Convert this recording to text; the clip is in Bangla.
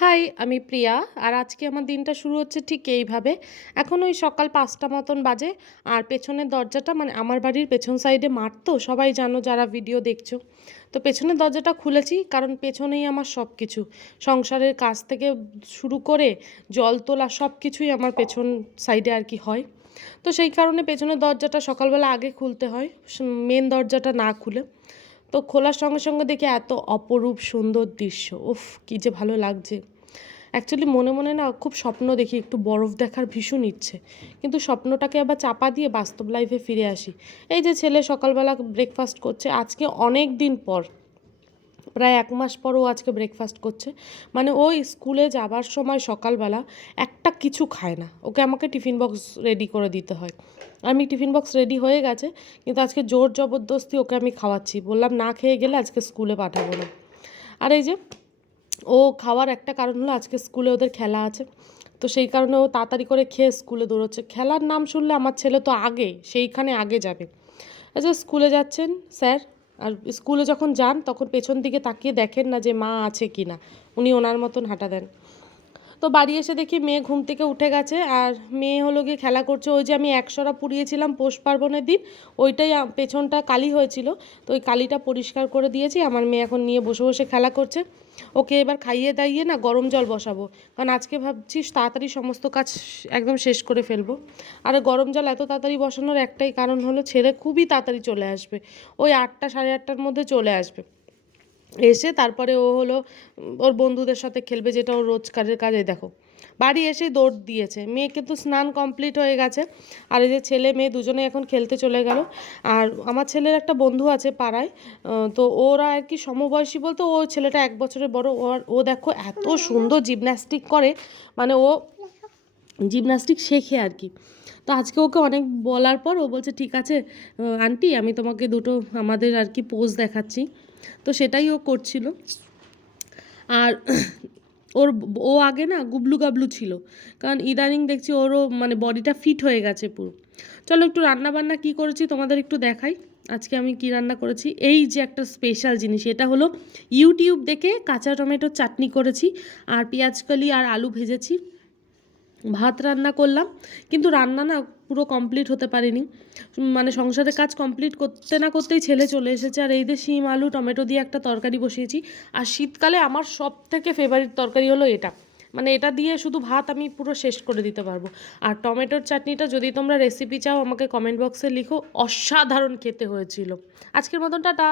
হাই, আমি প্রিয়া। আর আজকে আমার দিনটা শুরু হচ্ছে ঠিক এইভাবে। এখন ওই সকাল পাঁচটা মতন বাজে। আর পেছনের দরজাটা মানে আমার বাড়ির পেছন সাইডে মাঠ তো, সবাই জানো যারা ভিডিও দেখছ। তো পেছনের দরজাটা খুলেছি কারণ পেছনেই আমার সব কিছু সংসারের কাজ থেকে শুরু করে জল তোলা সব কিছুই আমার পেছন সাইডে আর কি হয়। তো সেই কারণে পেছনের দরজাটা সকালবেলা আগে খুলতে হয়। মেন দরজাটা না খুলে। তো খোলার সঙ্গে সঙ্গে দেখি এত অপরূপ সুন্দর দৃশ্য। উফ, কী যে ভালো লাগছে। অ্যাকচুয়ালি মনে মনে না খুব স্বপ্ন দেখি, একটু বরফ দেখার ভীষণ ইচ্ছে। কিন্তু স্বপ্নটাকে আবার চাপা দিয়ে বাস্তব লাইফে ফিরে আসি। এই যে ছেলে সকালবেলা ব্রেকফাস্ট করছে, আজকে অনেক দিন পর প্রায় এক মাস পর ও আজকে ব্রেকফাস্ট করছে। মানে ওই স্কুলে যাবার সময় সকালবেলা একটা কিছু খায় না। ওকে আমাকে টিফিন বক্স রেডি করে দিতে হয়। আমি টিফিন বক্স রেডি হয়ে গেছে, কিন্তু আজকে জোর জবরদস্তি ওকে আমি খাওয়াচ্ছি। বললাম, না খেয়ে গেলে আজকে স্কুলে পাঠাবো না। আর এই যে, ও খাওয়ার একটা কারণ হলো আজকে স্কুলে ওদের খেলা আছে। তো সেই কারণে ও তাড়াতাড়ি করে খেয়ে স্কুলে দৌড়চ্ছে। খেলার নাম শুনলে আমার ছেলে তো আগে, সেইখানে আগে যাবে। আচ্ছা স্কুলে যাচ্ছেন, স্যার? আর স্কুলে যখন যান, তখন পেছন দিকে তাকিয়ে দেখেন না যে মা আছে কি না উনি ওনার মতন হাঁটা দেন। তো বাড়ি এসে দেখি মেয়ে ঘুম থেকে উঠে গেছে আর মেয়ে হলো গিয়ে খেলা করছে। ওই যে আমি একশরা পুড়িয়েছিলাম পৌষ পার্বণের দিন, ওইটাই পেছনটা কালি হয়েছিল। তো ওই কালিটা পরিষ্কার করে দিয়েছি, আমার মেয়ে এখন নিয়ে বসে বসে খেলা করছে। ওকে এবার খাইয়ে দাইয়ে না গরম জল বসাবো। কারণ আজকে ভাবছি তাড়াতাড়ি সমস্ত কাজ একদম শেষ করে ফেলব। আর গরম জল এত তাড়াতাড়ি বসানোর একটাই কারণ হলো ছেলে খুবই তাড়াতাড়ি চলে আসবে। ওই আটটা সাড়ে আটটার মধ্যে চলে আসবে। এসে তারপরে ও হলো ওর বন্ধুদের সাথে খেলবে যেটা ওর রোজকারের কাজে। দেখো, বাড়ি এসে দৌড় দিয়েছে। মেয়ে কিন্তু স্নান কমপ্লিট হয়ে গেছে। আর এই যে ছেলে মেয়ে দুজনে এখন খেলতে চলে গেল। আর আমার ছেলের একটা বন্ধু আছে পাড়ায় তো ওরা আর কি সমবয়সী বলতে ও ছেলেটা এক বছরের বড়। ওর, ও দেখো এত সুন্দর জিমন্যাস্টিক করে মানে ও জিমন্যাস্টিক শেখে আর কি। তো আজকে ওকে অনেক বলার পর ও বলছে, ঠিক আছে আন্টি আমি তোমাকে দুটো আমাদের আর কি পোজ দেখাচ্ছি। তো সেটাই ও করছিল। আর ওর ও আগে না গুবলু গাবলু ছিল। কারণ ইদানিং দেখছি ওরও মানে বডিটা ফিট হয়ে গেছে পুরো। চলো একটু রান্না বান্না কী করেছি তোমাদের একটু দেখাই। আজকে আমি কি রান্না করেছি? এই যে একটা স্পেশাল জিনিস, এটা হলো ইউটিউব দেখে কাঁচা টমেটোর চাটনি করেছি। আর পেঁয়াজকলি আর আলু ভেজেছি। ভাত রান্না করলাম, কিন্তু রান্না না পুরো কমপ্লিট হতে পারেনি। মানে সংসারের কাজ কমপ্লিট করতে না করতেই ছেলে চলে এসেছে। আর এই যে শিম, আলু, টমেটো দিয়ে একটা তরকারি বসিয়েছি। আর শীতকালে আমার সব থেকে ফেভারিট তরকারি হলো এটা। মানে এটা দিয়ে শুধু ভাত আমি পুরো শেষ করে দিতে পারব। আর টমেটোর চাটনিটা যদি তোমরা রেসিপি চাও, আমাকে কমেন্ট বক্সে লিখো। অসাধারণ খেতে হয়েছিল। আজকের মতন টাটা।